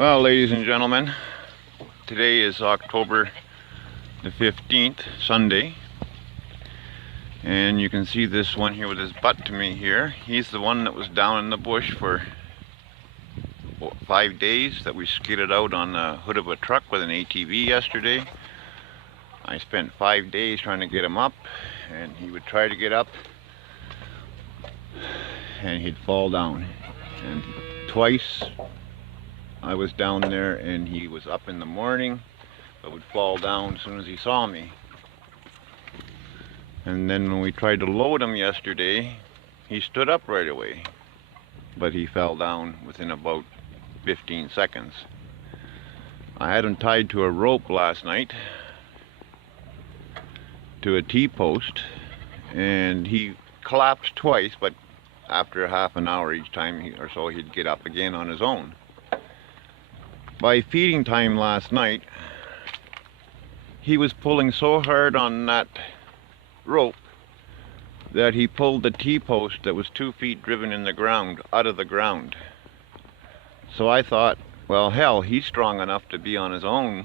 Well, ladies and gentlemen, today is October the 15th, Sunday, and you can see this one here with his butt to me here. He's the one that was down in the bush for 5 days that we skidded out on the hood of a truck with an ATV yesterday. I spent 5 days trying to get him up, and he would try to get up and he'd fall down. And twice I was down there and he was up in the morning but would fall down as soon as he saw me. And then when we tried to load him yesterday, he stood up right away, but he fell down within about 15 seconds. I had him tied to a rope last night to a T-post, and he collapsed twice, but after half an hour each time or so he'd get up again on his own. By feeding time last night, he was pulling so hard on that rope that he pulled the T-post that was 2 feet driven in the ground out of the ground. So I thought, well, hell, he's strong enough to be on his own.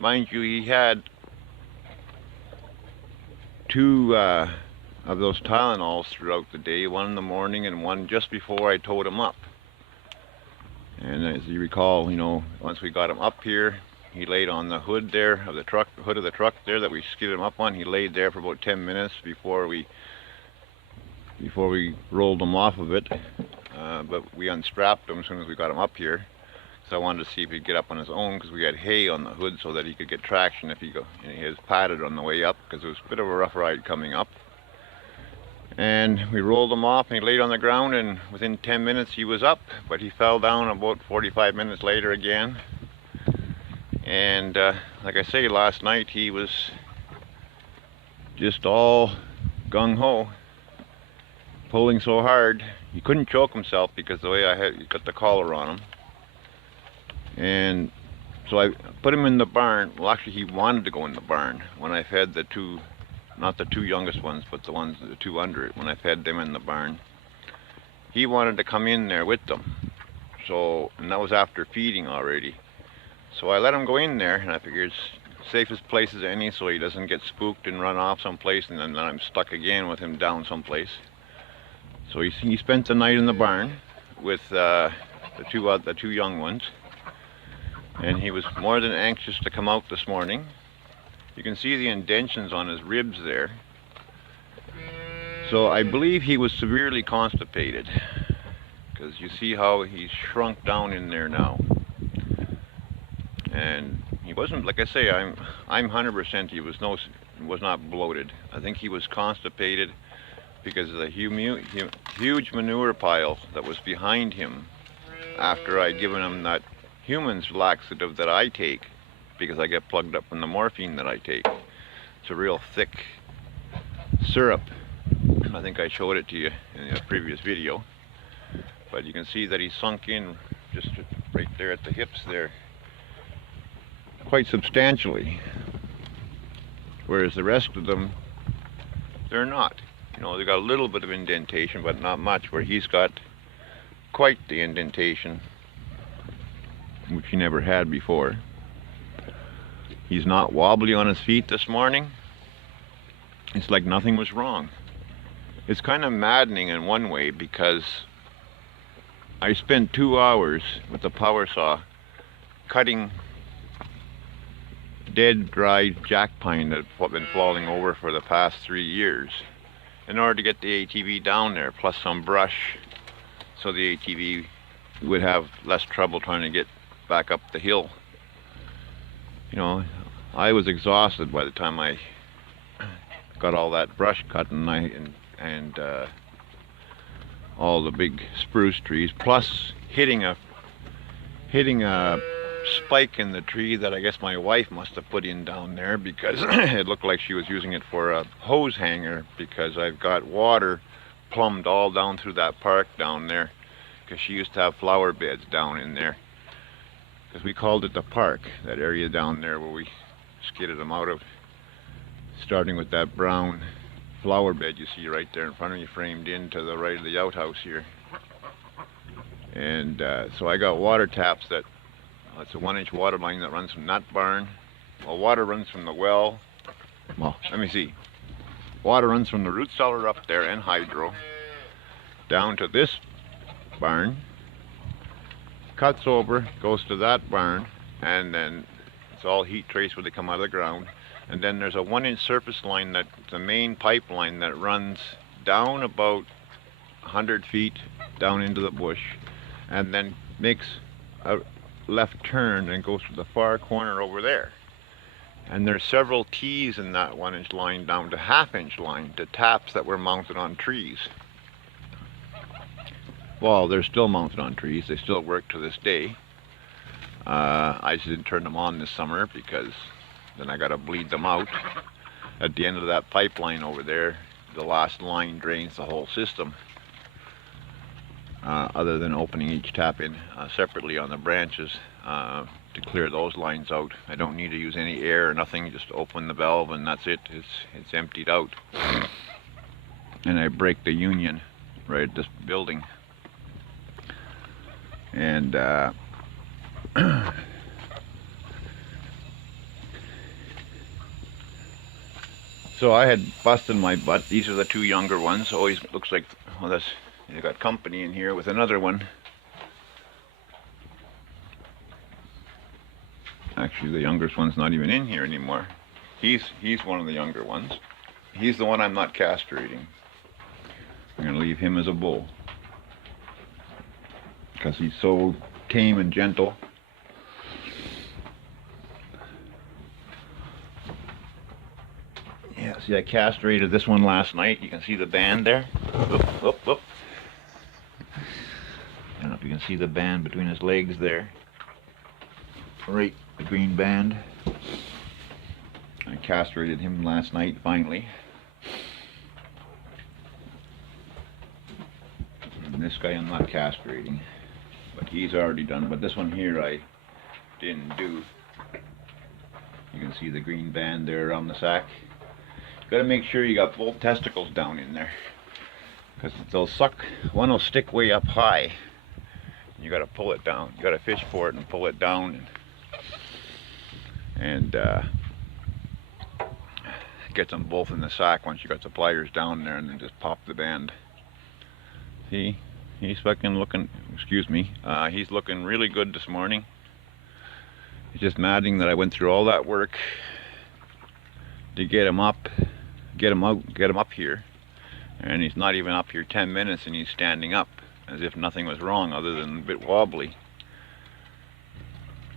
Mind you, he had 2 of those Tylenols throughout the day, one in the morning and one just before I towed him up. And as you recall, you know, once we got him up here, he laid on the hood there of the truck, the hood of the truck there that we skidded him up on. He laid there for about 10 minutes before we rolled him off of it. But we unstrapped him as soon as we got him up here. So I wanted to see if he'd get up on his own, because we had hay on the hood so that he could get traction if he go. And he was padded on the way up because it was a bit of a rough ride coming up. And we rolled him off and he laid on the ground, and within 10 minutes he was up, but he fell down about 45 minutes later again. And like I say, last night he was just all gung-ho, pulling so hard he couldn't choke himself because the way I had got the collar on him. And so I put him in the barn. Well, actually he wanted to go in the barn when I fed the 2, not the 2 youngest ones, but the 2 under it. When I fed them in the barn, he wanted to come in there with them. So, and that was after feeding already. So I let him go in there, and I figured it's safest place as any, so he doesn't get spooked and run off someplace, and then I'm stuck again with him down someplace. So he spent the night in the barn with the 2 young ones, and he was more than anxious to come out this morning. You can see the indentions on his ribs there. So I believe he was severely constipated, because you see how he's shrunk down in there now. And he wasn't, like I say, I'm 100% he was not bloated. I think he was constipated because of the huge manure pile that was behind him after I'd given him that human's laxative that I take, because I get plugged up from the morphine that I take. It's a real thick syrup. I think I showed it to you in the previous video. But you can see that he sunk in just right there at the hips there, quite substantially. Whereas the rest of them, they're not. You know, they got a little bit of indentation, but not much, where he's got quite the indentation, which he never had before. He's not wobbly on his feet this morning. It's like nothing was wrong. It's kind of maddening in one way, because I spent 2 hours with the power saw cutting dead, dried jack pine that had been falling over for the past 3 years in order to get the ATV down there, plus some brush, so the ATV would have less trouble trying to get back up the hill. You know, I was exhausted by the time I got all that brush cut, and all the big spruce trees, plus hitting a spike in the tree that I guess my wife must have put in down there, because it looked like she was using it for a hose hanger, because I've got water plumbed all down through that park down there, because she used to have flower beds down in there, because we called it the park, that area down there where we skidded them out of, starting with that brown flower bed you see right there in front of me, framed in to the right of the outhouse here. And so I got water taps that, it's a 1-inch water line that runs from that barn. Well, water runs from the well. Well, let me see. Water runs from the root cellar up there and hydro down to this barn, cuts over, goes to that barn, and then it's all heat trace when they come out of the ground. And then there's a 1-inch surface line, that's the main pipeline that runs down about 100 feet down into the bush, and then makes a left turn and goes to the far corner over there. And there's several T's in that 1-inch line down to 1/2-inch line to taps that were mounted on trees. Well, they're still mounted on trees. They still work to this day. I just didn't turn them on this summer because then I got to bleed them out. At the end of that pipeline over there, the last line drains the whole system. Other than opening each tap in separately on the branches to clear those lines out. I don't need to use any air or nothing, just open the valve and that's it. It's emptied out. And I break the union right at this building. And so I had busted my butt. These are the two younger ones. Always looks like, well, that's, they got company in here with another one. Actually, the youngest one's not even in here anymore. He's one of the younger ones. He's the one I'm not castrating. I'm going to leave him as a bull because he's so tame and gentle. Yeah, see, I castrated this one last night. You can see the band there. Oop, oop, oop. I don't know if you can see the band between his legs there. Right, the green band. I castrated him last night, finally. And this guy I'm not castrating, but he's already done. But this one here I didn't do. You can see the green band there around the sack. Got to make sure you got both testicles down in there, because they'll suck. One will stick way up high. You got to pull it down. You got to fish for it and pull it down, and get them both in the sack once you got the pliers down there, and then just pop the band. See, he's fucking looking. Excuse me. He's looking really good this morning. It's just maddening that I went through all that work to get him up, get him out, get him up here, and he's not even up here 10 minutes and he's standing up as if nothing was wrong other than a bit wobbly.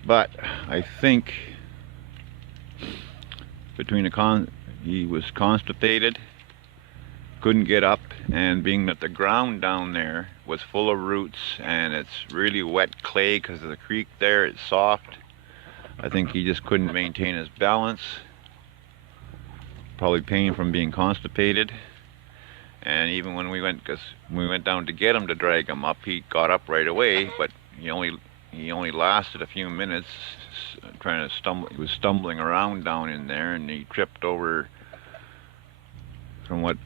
But I think between he was constipated, couldn't get up, and being that the ground down there was full of roots and it's really wet clay because of the creek there, it's soft. I think he just couldn't maintain his balance. Probably pain from being constipated. And even when we went down to get him to drag him up, he got up right away, but he only lasted a few minutes trying to stumble. He was stumbling around down in there, and he tripped over from what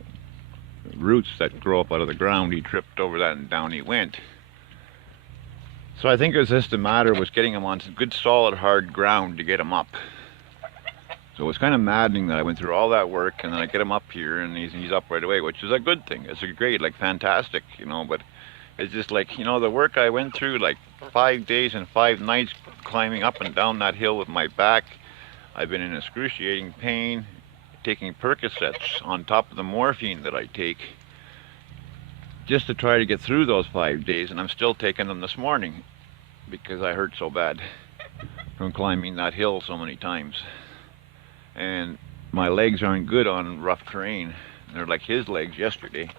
roots that grow up out of the ground. He tripped over that and down he went. So I think it was just a matter was getting him on some good solid hard ground to get him up. So it was kind of maddening that I went through all that work and then I get him up here and he's up right away, which is a good thing. It's a great, like, fantastic, you know, but it's just like, you know, the work I went through, like 5 days and 5 nights climbing up and down that hill with my back. I've been in excruciating pain, taking Percocets on top of the morphine that I take just to try to get through those 5 days, and I'm still taking them this morning because I hurt so bad from climbing that hill so many times. And my legs aren't good on rough terrain. They're like his legs yesterday.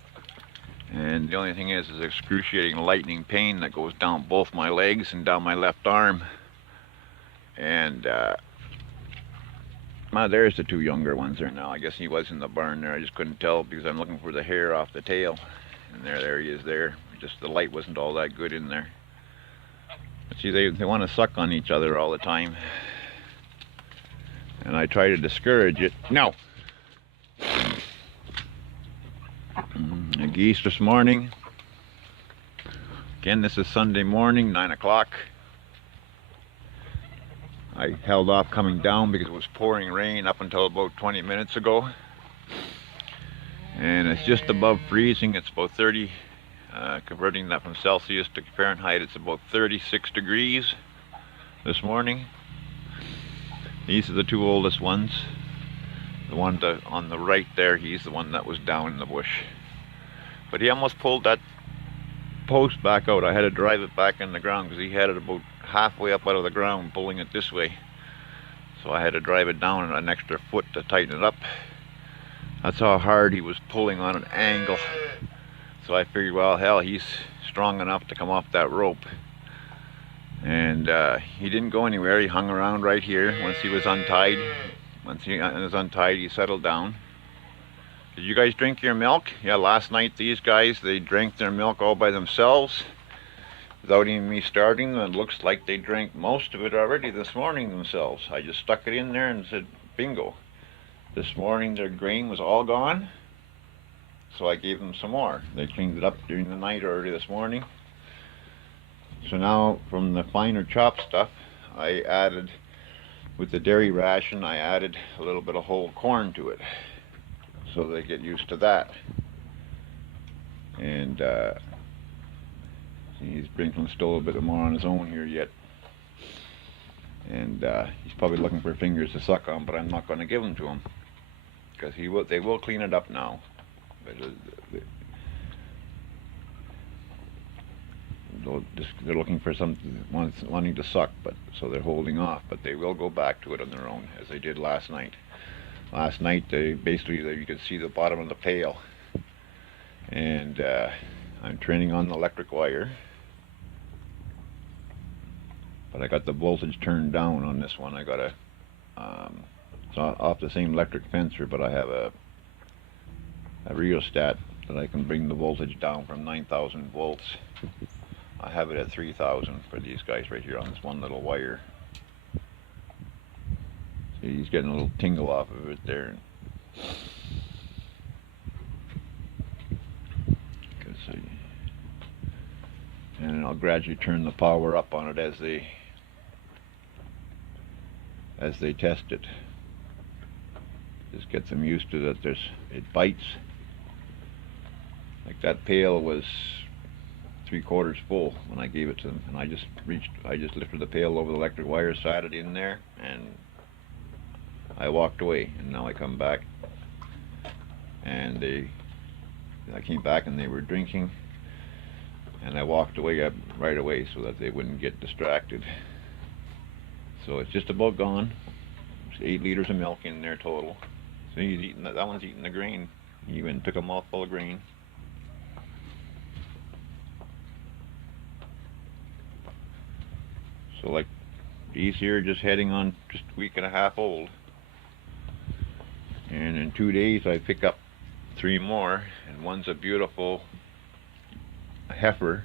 And the only thing is excruciating lightning pain that goes down both my legs and down my left arm. And there's the two younger ones there now. I guess he was in the barn there. I just couldn't tell because I'm looking for the hair off the tail. And there he is there. Just the light wasn't all that good in there. But see, they want to suck on each other all the time. And I try to discourage it. No! The geese this morning Again, this is Sunday morning, 9 o'clock. I held off coming down because it was pouring rain up until about 20 minutes ago. And it's just above freezing. It's about 30, converting that from Celsius to Fahrenheit, it's about 36 degrees this morning. These are the two oldest ones. The one on the right there, he's the one that was down in the bush. But he almost pulled that post back out. I had to drive it back in the ground because he had it about halfway up out of the ground, pulling it this way. So I had to drive it down an extra foot to tighten it up. That's how hard he was pulling on an angle. So I figured, well, hell, he's strong enough to come off that rope. And he didn't go anywhere. He hung around right here. Once he was untied, he settled down. Did you guys drink your milk? Yeah, last night these guys, they drank their milk all by themselves without even me starting them. It looks like they drank most of it already this morning themselves. I just stuck it in there and said, bingo. This morning their grain was all gone, so I gave them some more. They cleaned it up during the night already this morning. So now from the finer chopped stuff, I added, with the dairy ration, I added a little bit of whole corn to it, so they get used to that. And he's drinking still a bit more on his own here yet. And he's probably looking for fingers to suck on, but I'm not going to give them to him, because they will clean it up now. But, they're looking for something, wanting to suck, but so they're holding off. But they will go back to it on their own, as they did last night. Last night, you could see the bottom of the pail, and I'm training on the electric wire, but I got the voltage turned down on this one. I got it's off the same electric fencer, but I have a rheostat that I can bring the voltage down from 9,000 volts. I have it at 3,000 for these guys right here on this one little wire. See, he's getting a little tingle off of it there. And I'll gradually turn the power up on it as they test it. Just get them used to that. It bites. Like that pail was 3/4 full when I gave it to them, and I just lifted the pail over the electric wire, sat it in there, and I walked away. And now I come back, and I came back and they were drinking, and I walked away right away so that they wouldn't get distracted. So it's just about gone. There's 8 liters of milk in there total. So he's eating that one's eating the grain. He even took a mouthful of grain. So like these here, just heading on just a week and a half old. And in 2 days I pick up 3 more, and one's a beautiful heifer,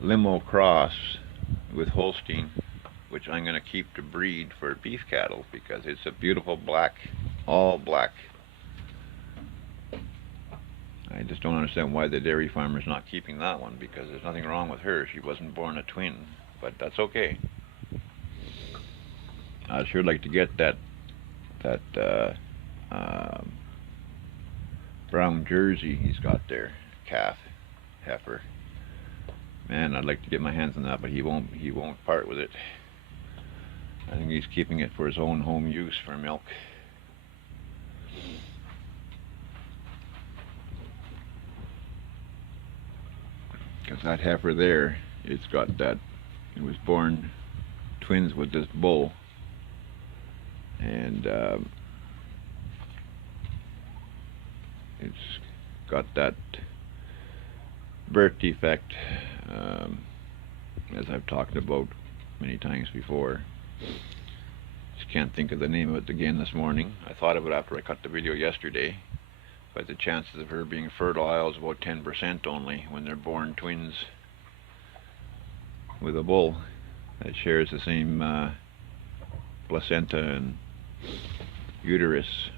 limo cross with Holstein, which I'm going to keep to breed for beef cattle because it's a beautiful black, all black. I just don't understand why the dairy farmer's not keeping that one, because there's nothing wrong with her. She wasn't born a twin, but that's okay. I'd sure like to get that brown jersey he's got there, calf, heifer. Man, I'd like to get my hands on that, but he won't part with it. I think he's keeping it for his own home use for milk. Because that heifer there, it was born twins with this bull, and it's got that birth defect, as I've talked about many times before. Just can't think of the name of it again this morning. I thought of it after I cut the video yesterday, but the chances of her being fertile is about 10% only when they're born twins with a bull that shares the same placenta and uterus.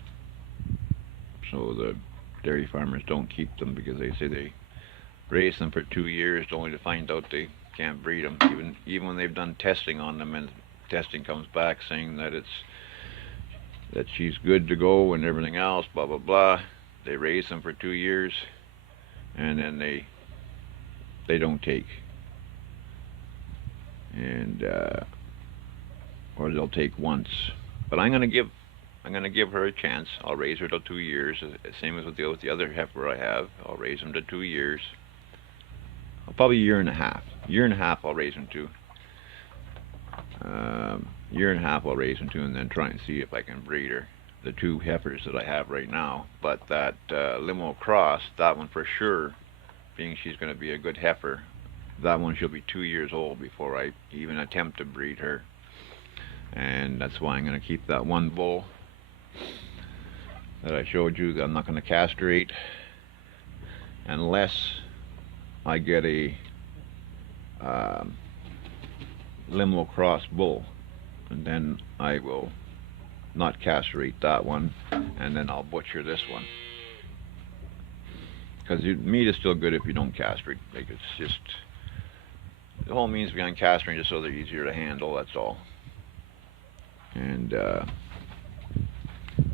So dairy farmers don't keep them because they say they raise them for 2 years only to find out they can't breed them. Even when they've done testing on them and testing comes back saying that she's good to go and everything else, blah blah blah. They raise them for 2 years and then they don't take, and or they'll take once. But I'm gonna give her a chance. I'll raise her to 2 years, same as with the other heifer I have. I'll raise them to 2 years. Probably a year and a half. Year and a half I'll raise them to. Year and a half I'll raise them to, and then try and see if I can breed her. The two heifers that I have right now, but that limo cross, that one for sure, being she's going to be a good heifer, that one she'll be 2 years old before I even attempt to breed her, and that's why I'm going to keep that one bull that I showed you that I'm not going to castrate unless I get a limo cross bull, and then I will not castrate that one, and then I'll butcher this one, because meat is still good if you don't castrate. Like, it's just the whole means behind castrating just so they're easier to handle, that's all. And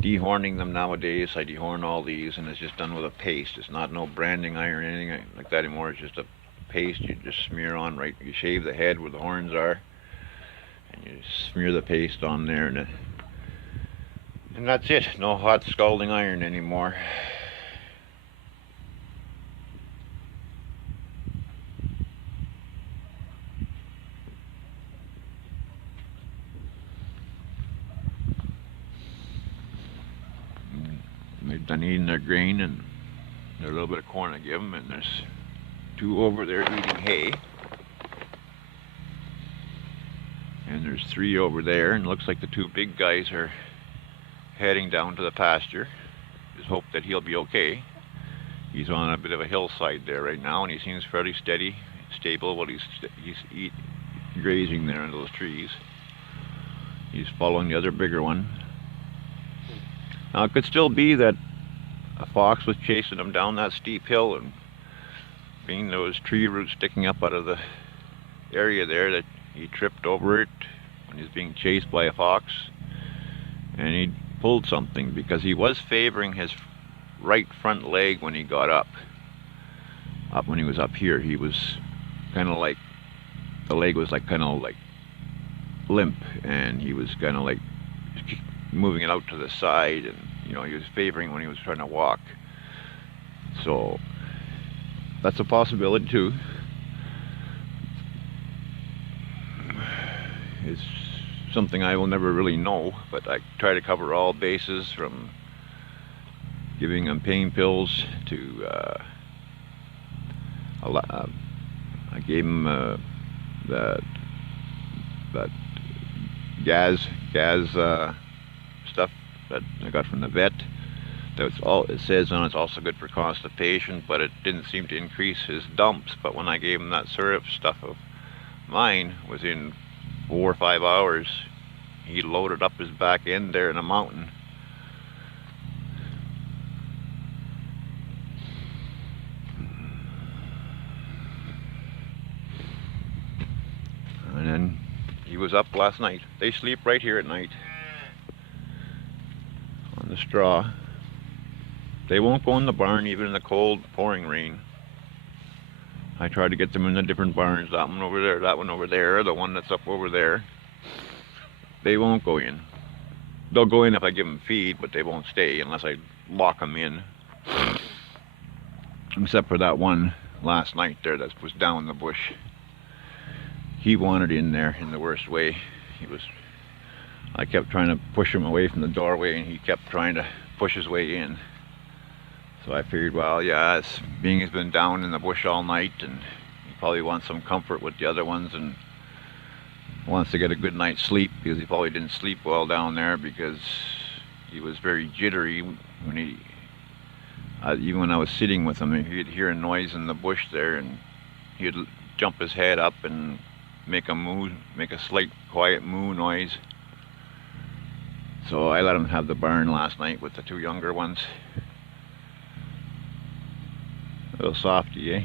dehorning them nowadays, I dehorn all these and it's just done with a paste. It's not no branding iron or anything like that anymore. It's just a paste you just smear on. Right, you shave the head where the horns are and you smear the paste on there, and that's it. No hot scalding iron anymore. They've done eating their grain and a little bit of corn I give them, and there's two over there eating hay, and there's three over there, and it looks like the two big guys are heading down to the pasture. Just hope that he'll be okay. He's on a bit of a hillside there right now, and he seems fairly steady, stable while he's grazing there under those trees. He's following the other bigger one. Now it could still be that a fox was chasing him down that steep hill, and being there was tree roots sticking up out of the area there, that he tripped over it when he was being chased by a fox, and he pulled something, because he was favoring his right front leg when he got up when he was up here. He was kind of like, the leg was like kind of like limp, and he was kind of like moving it out to the side, and you know, he was favoring when he was trying to walk. So that's a possibility too. It's something I will never really know, but I try to cover all bases, from giving him pain pills to I gave him that gas stuff that I got from the vet. That's all it says on it. It's also good for constipation, but it didn't seem to increase his dumps. But when I gave him that syrup stuff of mine, within 4 or 5 hours, he loaded up his back end there in a mountain. And then he was up last night. They sleep right here at night on the straw. They won't go in the barn even in the cold pouring rain. I try to get them in the different barns, that one over there, that one over there, the one that's up over there. They won't go in. They'll go in if I give them feed, but they won't stay unless I lock them in. Except for that one last night there that was down in the bush. He wanted in there in the worst way. I kept trying to push him away from the doorway, and he kept trying to push his way in. So I figured, well, yeah, being he's been down in the bush all night, and he probably wants some comfort with the other ones, and wants to get a good night's sleep, because he probably didn't sleep well down there, because he was very jittery when even when I was sitting with him, he'd hear a noise in the bush there, and he'd jump his head up and make a slight quiet moo noise. So I let him have the barn last night with the two younger ones. Little softy, eh?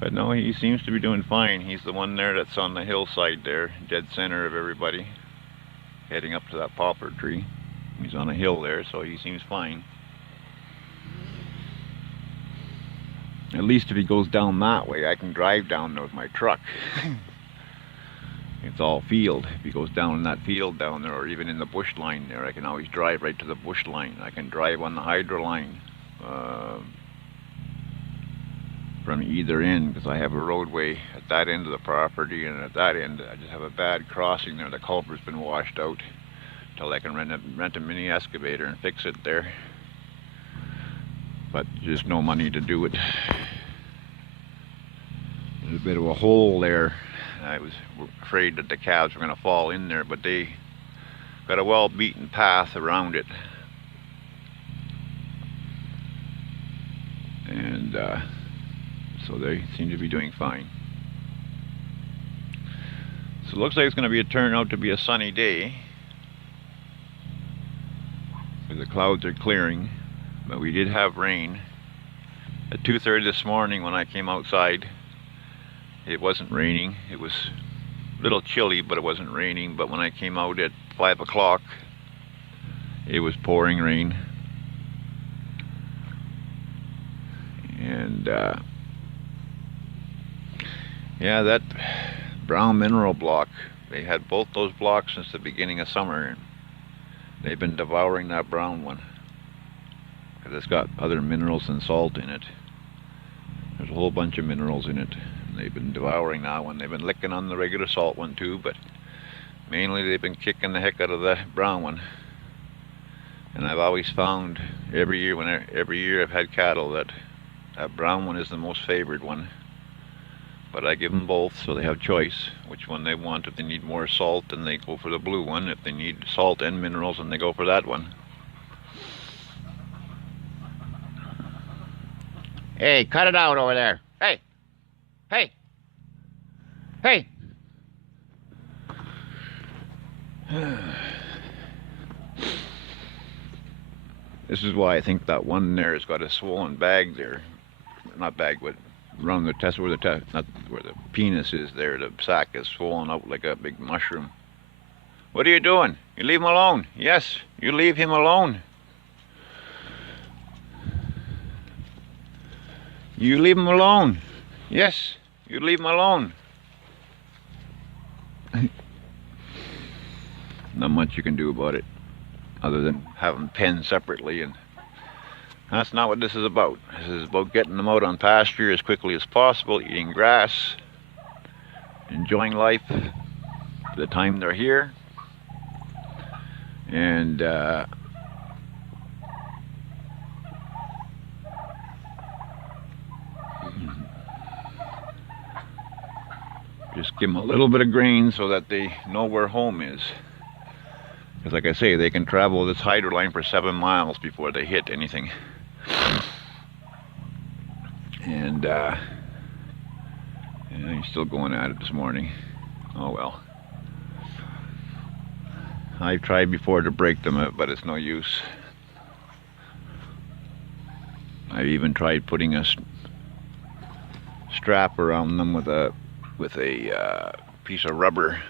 But no, he seems to be doing fine. He's the one there that's on the hillside there, dead center of everybody, heading up to that poplar tree. He's on a hill there, so he seems fine. At least if he goes down that way, I can drive down there with my truck. It's all field. If he goes down in that field down there, or even in the bush line there, I can always drive right to the bush line. I can drive on the hydro line from either end, because I have a roadway at that end of the property, and at that end I just have a bad crossing there. The culvert's been washed out, till I can rent a mini excavator and fix it there. But just no money to do it. There's a bit of a hole there. I was afraid that the calves were going to fall in there, but they got a well-beaten path around it. And so they seem to be doing fine. So it looks like it's going to turn out to be a sunny day. The clouds are clearing, but we did have rain. At 2:30 this morning when I came outside, it wasn't raining. It was a little chilly, but it wasn't raining. But when I came out at 5 o'clock, it was pouring rain. And yeah, that brown mineral block, they had both those blocks since the beginning of summer, and they've been devouring that brown one because it's got other minerals and salt in it. There's a whole bunch of minerals in it. They've been devouring that one. They've been licking on the regular salt one too, but mainly they've been kicking the heck out of the brown one. And I've always found every year I've had cattle that brown one is the most favored one. But I give them both, so they have choice which one they want. If they need more salt, then they go for the blue one. If they need salt and minerals, then they go for that one. Hey, cut it out over there. Hey! Hey! Hey! This is why I think that one there has got a swollen bag there. Not bag, but around the test where not where the penis is there. The sac is swollen out like a big mushroom. What are you doing? You leave him alone. Yes, you leave him alone. You leave him alone. Yes, you leave him alone. Not much you can do about it, other than have them penned separately, and that's not what this is about. This is about getting them out on pasture as quickly as possible, eating grass, enjoying life for the time they're here, and just give them a little bit of grain so that they know where home is. Because like I say, they can travel this hydro line for 7 miles before they hit anything. And yeah, he's still going at it this morning. Oh well. I've tried before to break them, but it's no use. I've even tried putting a strap around them with a piece of rubber,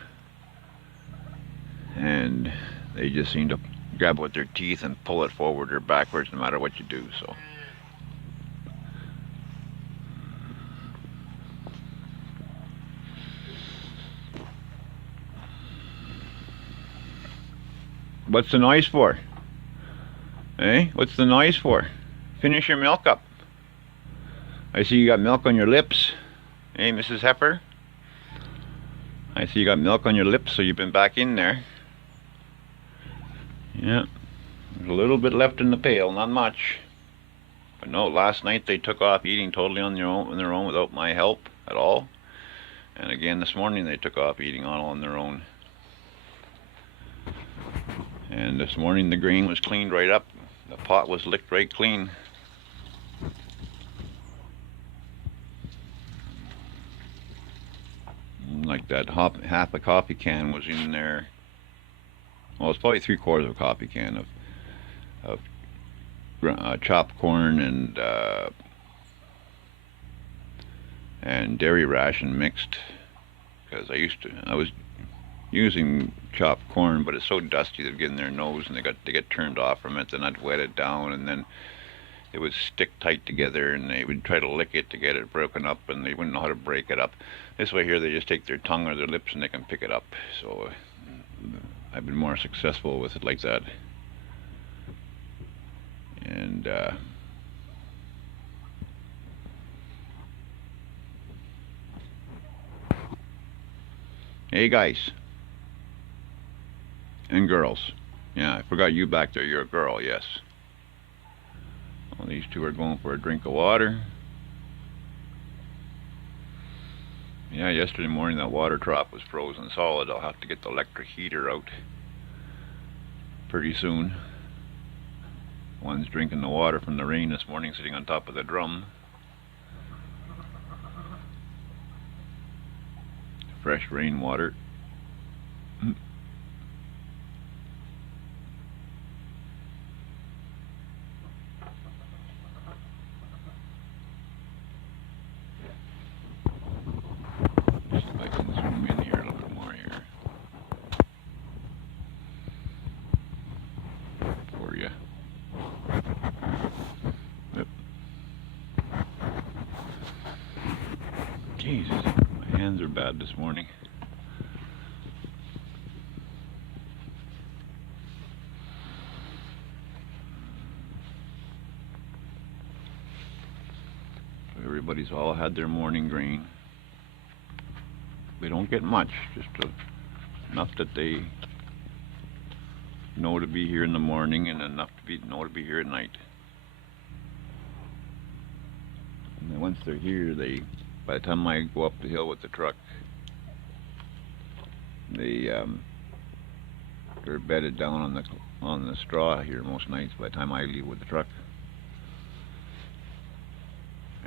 and they just seem to grab it with their teeth and pull it forward or backwards no matter what you do. So what's the noise for? Eh? What's the noise for? Finish your milk up. I see you got milk on your lips. Hey, Mrs. Heifer? I see you got milk on your lips, so you've been back in there. Yeah. There's a little bit left in the pail, not much. But no, last night they took off eating totally on their own without my help at all. And again this morning they took off eating all on their own. And this morning the grain was cleaned right up. The pot was licked right clean. Like that half a coffee can was in there. Well, it's probably 3/4 of a coffee can of chopped corn and dairy ration mixed, because I was using chopped corn, but it's so dusty they'd get in their nose and they get turned off from it. Then I'd wet it down, and then it would stick tight together, and they would try to lick it to get it broken up, and they wouldn't know how to break it up. This way here, they just take their tongue or their lips and they can pick it up. So I've been more successful with it like that. And hey guys and girls. Yeah, I forgot you back there. You're a girl, yes. Well, these two are going for a drink of water. Yeah, yesterday morning that water trough was frozen solid. I'll have to get the electric heater out pretty soon. One's drinking the water from the rain this morning, sitting on top of the drum. Fresh rainwater. Just if I can zoom in here a little bit more here for you. Yep. Jesus, my hands are bad this morning. Everybody's all had their morning grain. They don't get much, just enough that they know to be here in the morning, and enough to know to be here at night. And then once they're here, by the time I go up the hill with the truck, they're bedded down on the straw here most nights by the time I leave with the truck.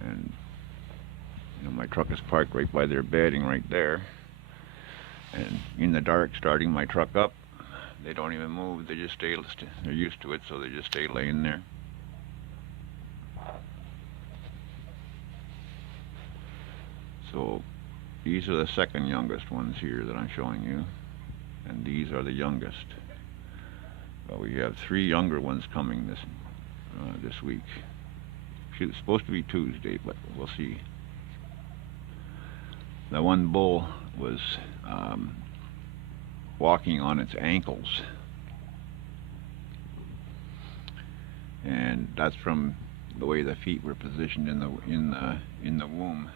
And you know, my truck is parked right by their bedding right there, and in the dark, starting my truck up, they don't even move. They just stay. They're used to it, so they just stay laying there. So these are the second youngest ones here that I'm showing you, and these are the youngest. We have 3 younger ones coming this week. It's supposed to be Tuesday, but we'll see. That one bull was walking on its ankles, and that's from the way the feet were positioned in the womb.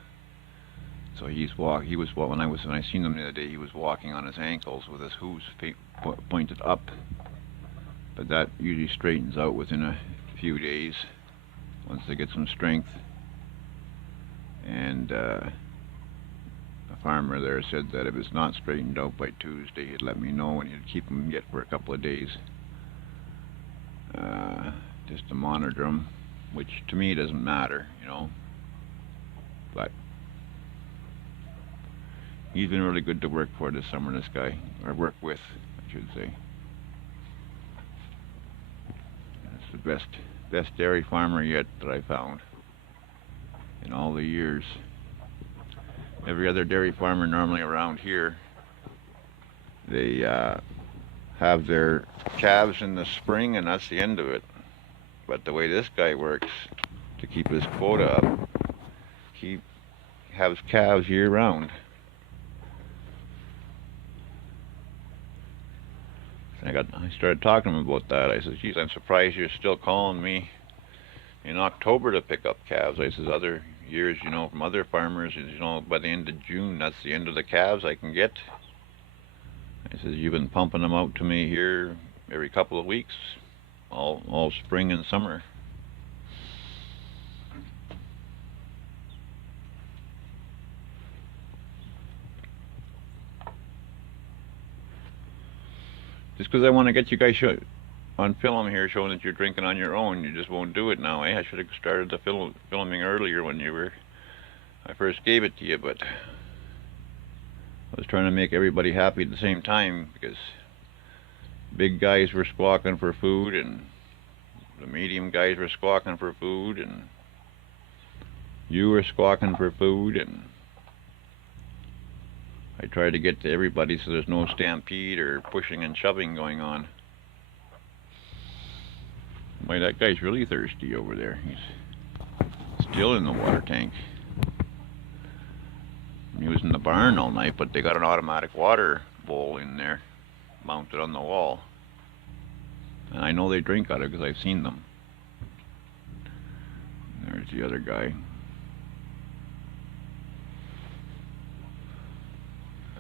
So when I seen him the other day, he was walking on his ankles with his hooves pointed up. But that usually straightens out within a few days once they get some strength. And the farmer there said that if it's not straightened out by Tuesday, he'd let me know, and he'd keep them yet for a couple of days, just to monitor them, which to me doesn't matter, you know. But he's been really good to work for this summer, this guy, or work with, I should say. It's the best dairy farmer yet that I found in all the years. Every other dairy farmer normally around here, they have their calves in the spring, and that's the end of it. But the way this guy works to keep his quota up, he has calves year round. I started talking to him about that. I said, geez, I'm surprised you're still calling me in October to pick up calves. I said, other years, you know, from other farmers, you know, by the end of June, that's the end of the calves I can get. I said, you've been pumping them out to me here every couple of weeks, all spring and summer. Just because I want to get you guys on film here, showing that you're drinking on your own, you just won't do it now, eh? I should have started the filming earlier when I first gave it to you, but I was trying to make everybody happy at the same time, because big guys were squawking for food, and The medium guys were squawking for food, and you were squawking for food, and I tried to get to everybody so there's no stampede or pushing and shoving going on. Boy, that guy's really thirsty over there. He's still in the water tank. He was in the barn all night, but they got an automatic water bowl in there mounted on the wall. And I know they drink out of it because I've seen them. There's the other guy.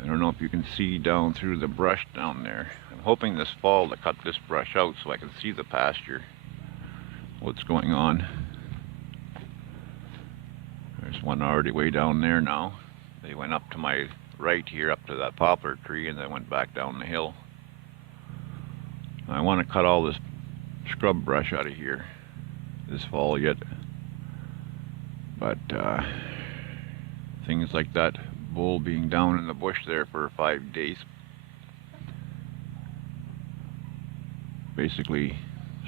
I don't know if you can see down through the brush down there. I'm hoping this fall to cut this brush out so I can see the pasture, what's going on. There's one already way down there now. They went up to my right here, up to that poplar tree, and then went back down the hill. I want to cut all this scrub brush out of here this fall yet, but things like that bull being down in the bush there for 5 days basically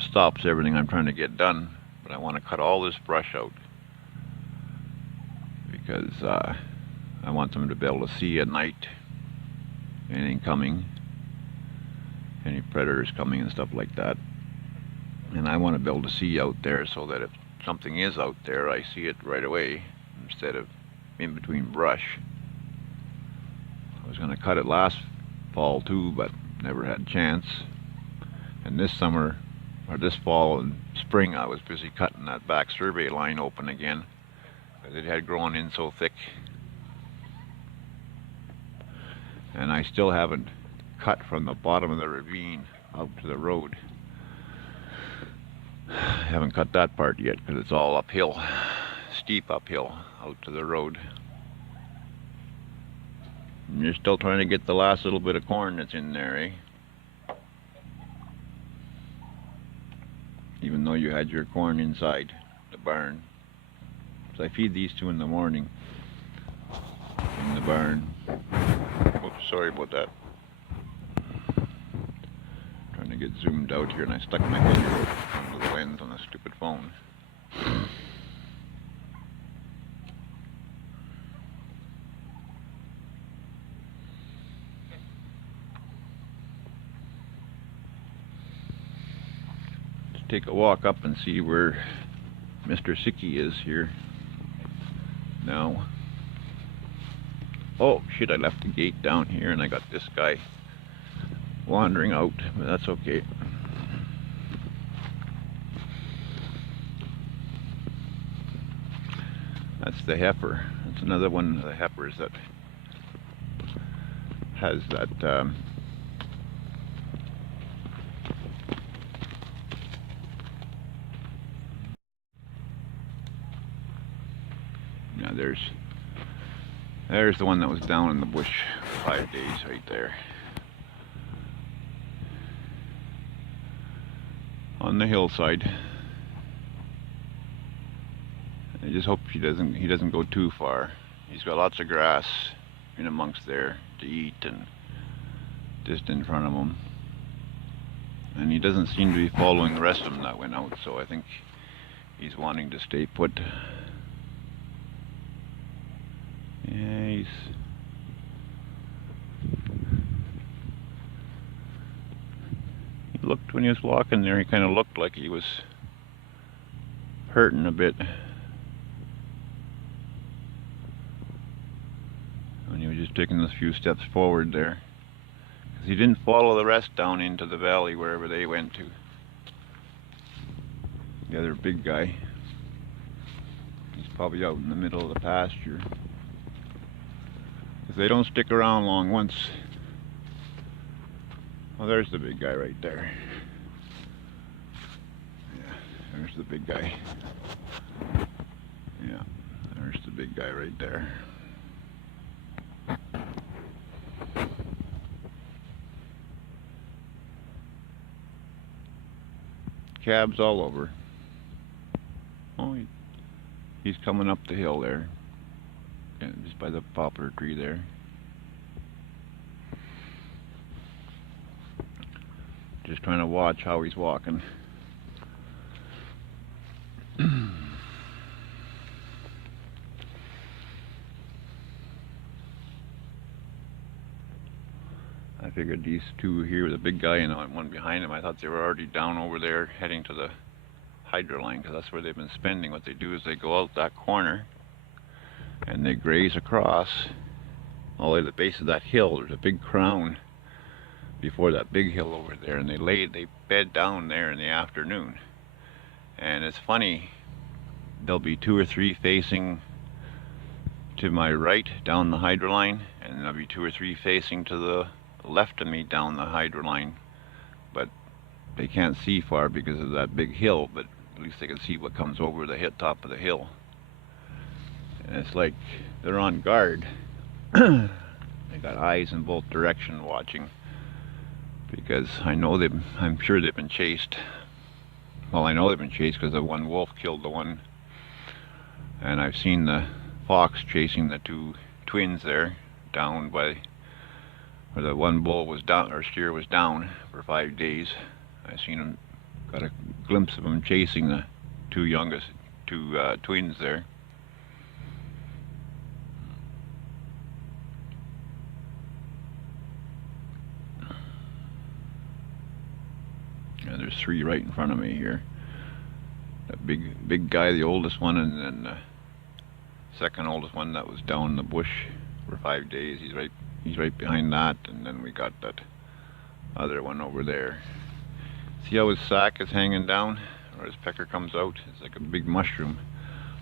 stops everything I'm trying to get done. But I want to cut all this brush out because I want them to be able to see at night anything coming, any predators coming and stuff like that. And I want to be able to see out there so that if something is out there, I see it right away instead of in between brush. I was going to cut it last fall too, but never had a chance. And this summer, or this fall and spring, I was busy cutting that back survey line open again because it had grown in so thick. And I still haven't cut from the bottom of the ravine out to the road. I haven't cut that part yet because it's all uphill, steep uphill out to the road. And you're still trying to get the last little bit of corn that's in there, eh? Even though you had your corn inside the barn. So I feed these two in the morning in the barn. Oops, sorry about that. Trying to get zoomed out here and I stuck my head under the lens on the stupid phone. Take a walk up and see where Mr. Sicky is here now. Oh shit, I left the gate down here and I got this guy wandering out, but that's okay. That's the heifer. That's another one of the heifers that has that now there's the one that was down in the bush for 5 days right there. On the hillside. I just hope he doesn't go too far. He's got lots of grass in amongst there to eat and just in front of him. And he doesn't seem to be following the rest of them that went out, so I think he's wanting to stay put. Yeah, he looked, when he was walking there, he kind of looked like he was hurting a bit. When he was just taking a few steps forward there. Because he didn't follow the rest down into the valley wherever they went to. The other big guy. He's probably out in the middle of the pasture. Because they don't stick around long once. Well, there's the big guy right there. Yeah, there's the big guy. Yeah, there's the big guy right there. Cabs all over. Oh, he's coming up the hill there. Yeah, just by the poplar tree there. Just trying to watch how he's walking. I figured these two here, the big guy and one behind him, I thought they were already down over there heading to the hydro line, because that's where they've been spending. What they do is they go out that corner and they graze across all the way to the base of that hill. There's a big crown before that big hill over there, and they bed down there in the afternoon. And it's funny, there'll be 2 or 3 facing to my right down the hydro line, and there'll be 2 or 3 facing to the left of me down the hydro line, but they can't see far because of that big hill, but at least they can see what comes over the top of the hill. And it's like they're on guard. They got eyes in both directions watching, because I'm sure they've been chased. Well, I know they've been chased because the one wolf killed the one, and I've seen the fox chasing the 2 twins there down by where the one bull was down, or steer was down for 5 days. I seen him, got a glimpse of him chasing the 2 youngest twins there. Yeah, there's 3 right in front of me here. That big guy, the oldest one, and then the second oldest one that was down in the bush for 5 days. He's right behind that, and then we got that other one over there. See how his sack is hanging down, or his pecker comes out? It's like a big mushroom.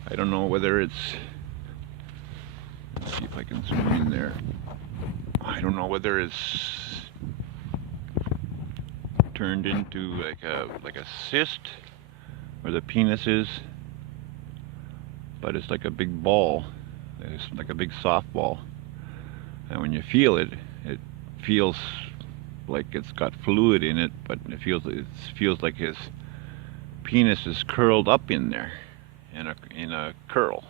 I don't know whether it's, let's see if I can zoom in there. I don't know whether it's turned into like a cyst, where the penis is, but it's like a big ball. It's like a big softball. And when you feel it, it feels like it's got fluid in it, but it feels like his penis is curled up in there, in a curl.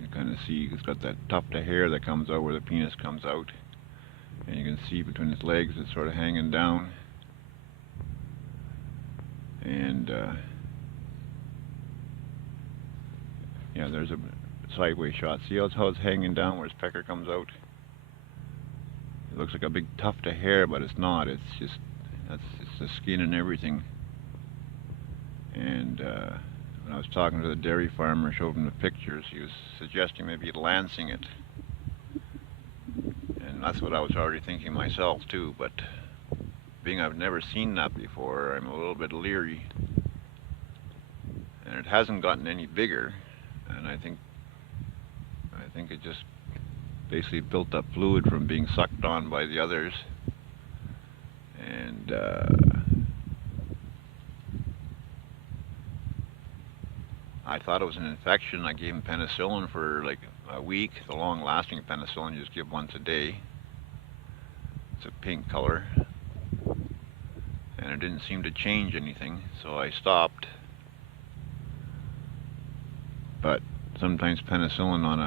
You can kind of see it's got that tuft of hair that comes out where the penis comes out. And you can see between his legs it's sort of hanging down. And yeah, there's a sideways shot. See how it's hanging down where his pecker comes out? It looks like a big tuft of hair, but it's not. It's just, it's the skin and everything. And when I was talking to the dairy farmer, showed him the pictures, he was suggesting maybe lancing it. And that's what I was already thinking myself too, but being I've never seen that before, I'm a little bit leery. And it hasn't gotten any bigger, and I think it just basically built up fluid from being sucked on by the others. And I thought it was an infection. I gave him penicillin for like a week, the long-lasting penicillin you just give once a day. It's a pink color, and it didn't seem to change anything, so I stopped. But sometimes penicillin on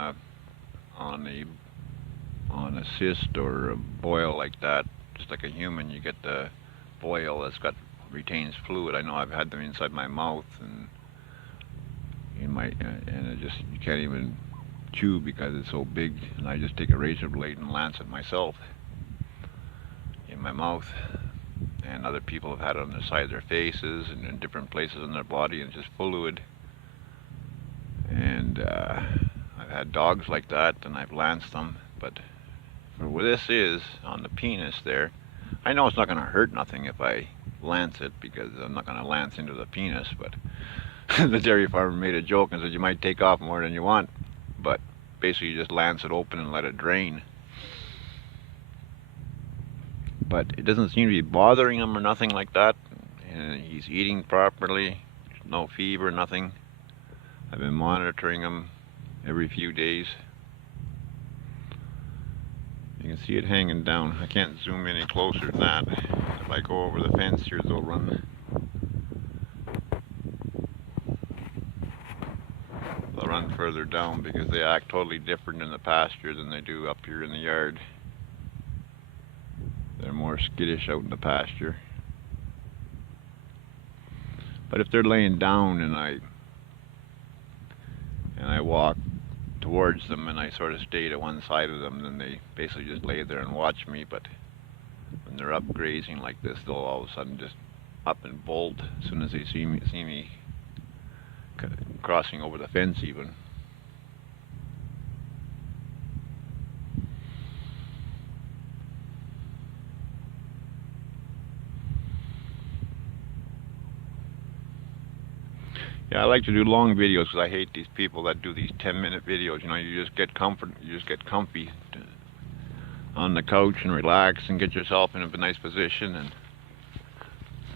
a cyst or a boil like that, just like a human, you get the boil that's retains fluid. I know I've had them inside my mouth and and it just, you can't even chew because it's so big, and I just take a razor blade and lance it myself in my mouth. And other people have had it on the side of their faces and in different places in their body, and it's just fluid. And I've had dogs like that, and I've lanced them, but for what this is on the penis there, I know it's not going to hurt nothing if I lance it, because I'm not going to lance into the penis, but the dairy farmer made a joke and said you might take off more than you want, but basically you just lance it open and let it drain. But it doesn't seem to be bothering him or nothing like that, and he's eating properly, no fever, nothing. I've been monitoring him every few days. You can see it hanging down. I can't zoom any closer than that. If I go over the fence here, they'll run. further down because they act totally different in the pasture than they do up here in the yard. They're more skittish out in the pasture. But if they're laying down and I walk towards them and I sort of stay to one side of them, then they basically just lay there and watch me. But when they're up grazing like this, they'll all of a sudden just up and bolt as soon as they see me crossing over the fence even. Yeah, I like to do long videos because I hate these people that do these 10-minute videos. You know, you just get comfy on the couch and relax and get yourself in a nice position and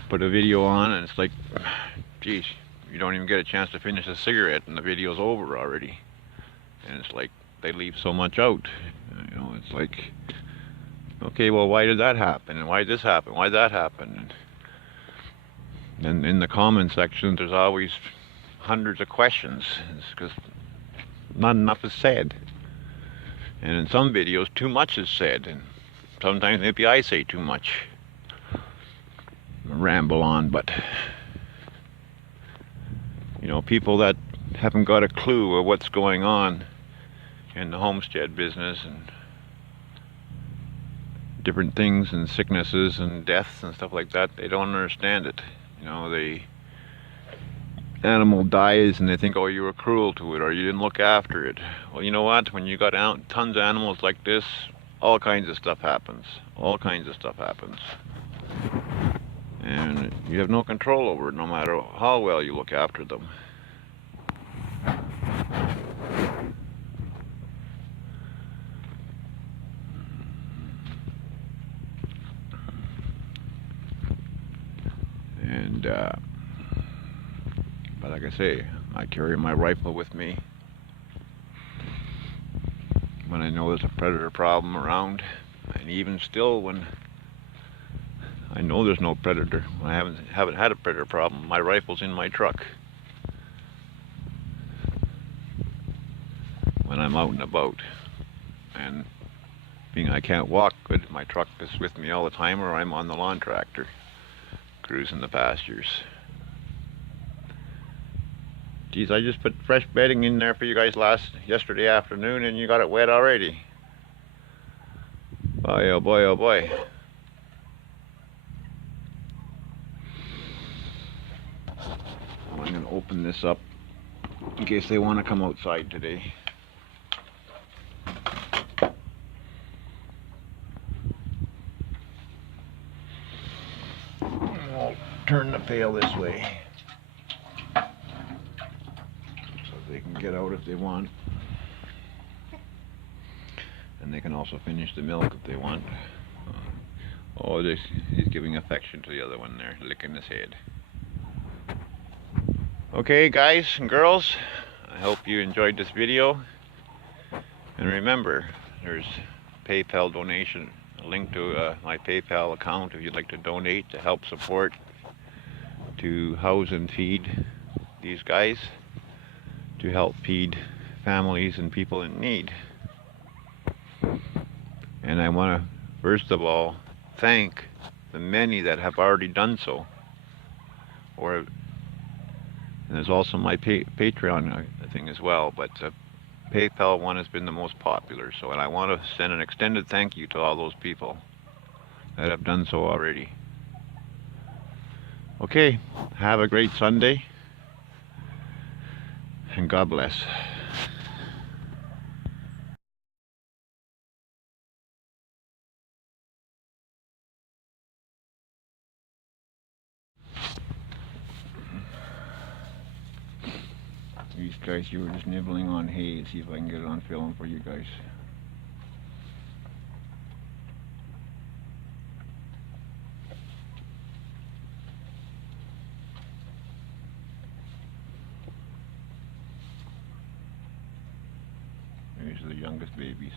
put a video on, and it's like, geez, you don't even get a chance to finish a cigarette and the video's over already. And it's like they leave so much out. You know, it's like, okay, well, why did that happen? And why did this happen? Why did that happen? And in the comment section, there's always hundreds of questions. It's because not enough is said. And in some videos, too much is said. And sometimes maybe I say too much. Ramble on, but you know, people that haven't got a clue of what's going on in the homestead business and different things and sicknesses and deaths and stuff like that, they don't understand it. You know, the animal dies and they think, oh, you were cruel to it or you didn't look after it. Well, you know what? When you got tons of animals like this, all kinds of stuff happens. All kinds of stuff happens. And you have no control over it, no matter how well you look after them. And but like I say, I carry my rifle with me when I know there's a predator problem around, and even still when I know there's no predator, when I haven't had a predator problem, my rifle's in my truck when I'm out and about. And being I can't walk good, my truck is with me all the time, or I'm on the lawn tractor cruising the pastures. Geez, I just put fresh bedding in there for you guys yesterday afternoon and you got it wet already. Boy, oh boy, oh boy. I'm going to open this up in case they want to come outside today. I'll turn the pail this way so they can get out if they want. And they can also finish the milk if they want. Oh, he's giving affection to the other one there, licking his head. Okay, guys and girls, I hope you enjoyed this video. And remember, there's PayPal donation, a link to my PayPal account if you'd like to donate to help support, to house and feed these guys, to help feed families and people in need. And I want to, first of all, thank the many that have already done so. And there's also my Patreon thing as well, but the PayPal one has been the most popular. So, and I want to send an extended thank you to all those people that have done so already. Okay, have a great Sunday, and God bless. These guys, you were just nibbling on hay. See if I can get it on film for you guys. These are the youngest babies,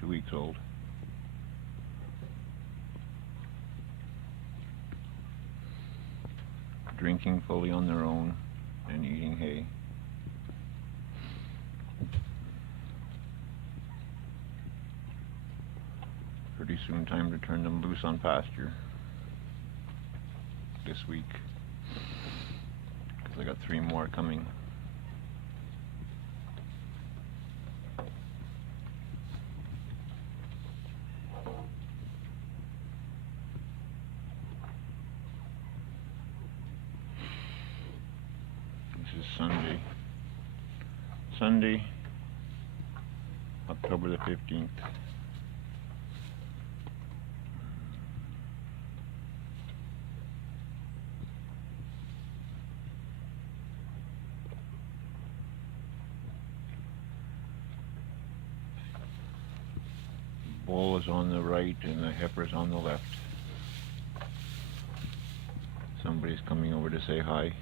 2 weeks old. Drinking fully on their own and eating hay. soon time to turn them loose on pasture this week, because I got 3 more coming. This is Sunday, October the 15th. Bull is on the right and the heifer is on the left. Somebody's coming over to say hi.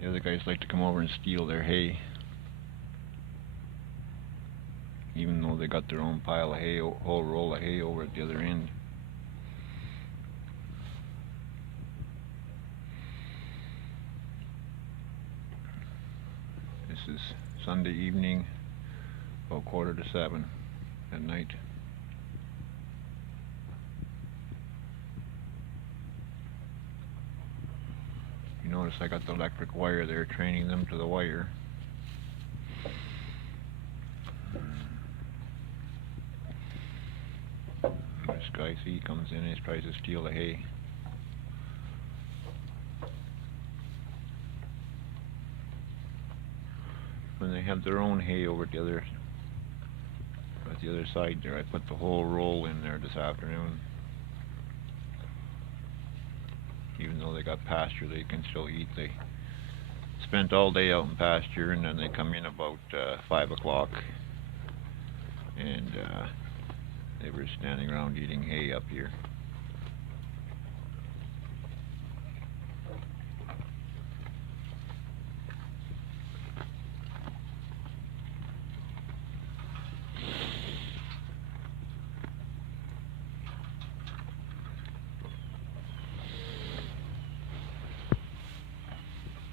The other guys like to come over and steal their hay, even though they got their own pile of hay, whole roll of hay over at the other end. This is Sunday evening, about 6:45 at night. You notice I got the electric wire there, training them to the wire. This guy, see, he comes in and he tries to steal the hay. When they have their own hay over at the other side there, I put the whole roll in there this afternoon. Even though they got pasture, they can still eat. They spent all day out in pasture, and then they come in about 5 o'clock, and they were standing around eating hay up here.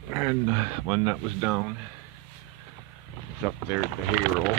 And one that was down is up there at the hay roll.